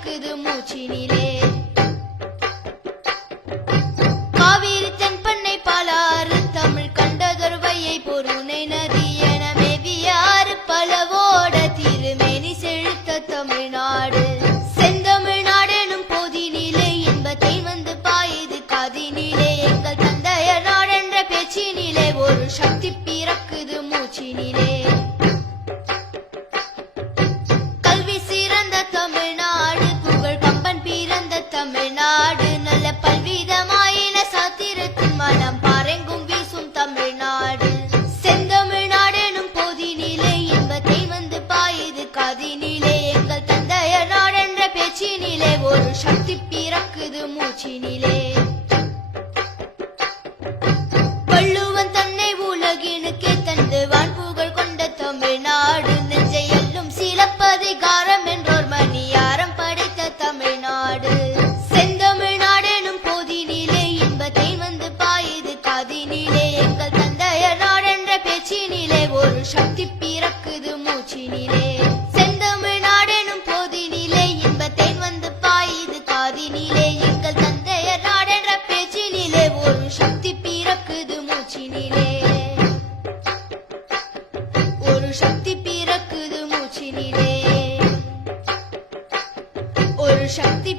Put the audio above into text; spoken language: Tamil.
பிறக்குது மூச்சினிலே. காவிரி தென்பண்ணை பாலாறு தமிழ் கண்டதொரு வையை பொருணை நதி என மேவியாறு பலவோட திருமேனி செழித்த தமிழ்நாடு. செந்தமிழ்நாடெனும் போதினிலே இன்பத்தை வந்து பாயுது காதினிலே. எங்கள் தந்தைய நாடென்ற பேச்சினிலே ஒரு சக்தி பிறக்குது மூச்சினிலே. கல்வி சிறந்த தமிழ்நாடு புகழ் கம்பன் பிறந்த தமிழ்நாடு. நல்ல பல்விதமாயின சாத்திரத்தின் மனம் பாரெங்கும் வீசும் தமிழ்நாடு. செந்தமிழ்நாடெனும் போதினிலே இன்பத்தை வந்து பாயுது காதினிலே. எங்கள் தந்தைய நாடென்ற பேச்சினிலே ஒரு சக்தி பிறக்குது மூச்சினிலே. வள்ளுவன் தன்னை உலகினுக்கே தந்து வான்புகழ் கொண்ட தமிழ்நாடு. நெஞ்சை எல்லும் சிலப்பதிகாரம் என்றோர் மணியாரம் படைத்த தமிழ்நாடு. செந்தமிழ்நாடெனும் போதினிலே இன்பத்தை வந்து பாயுது காதினிலே. எங்கள் தந்தைய நாடென்ற பேச்சினிலே ஒரு சக்தி பிறக்குது மூச்சினிலே. செந்தமிழ்நாடெனும் போதினிலே இன்பத்தை வந்து பாயுது காதினிலே. எங்கள் தந்தைய நாடென்ற பேச்சினிலே ஒரு சக்தி பிறக்குது மூச்சினிலே. ஒரு சக்தி பிறக்குது மூச்சினிலே. ஒரு சக்தி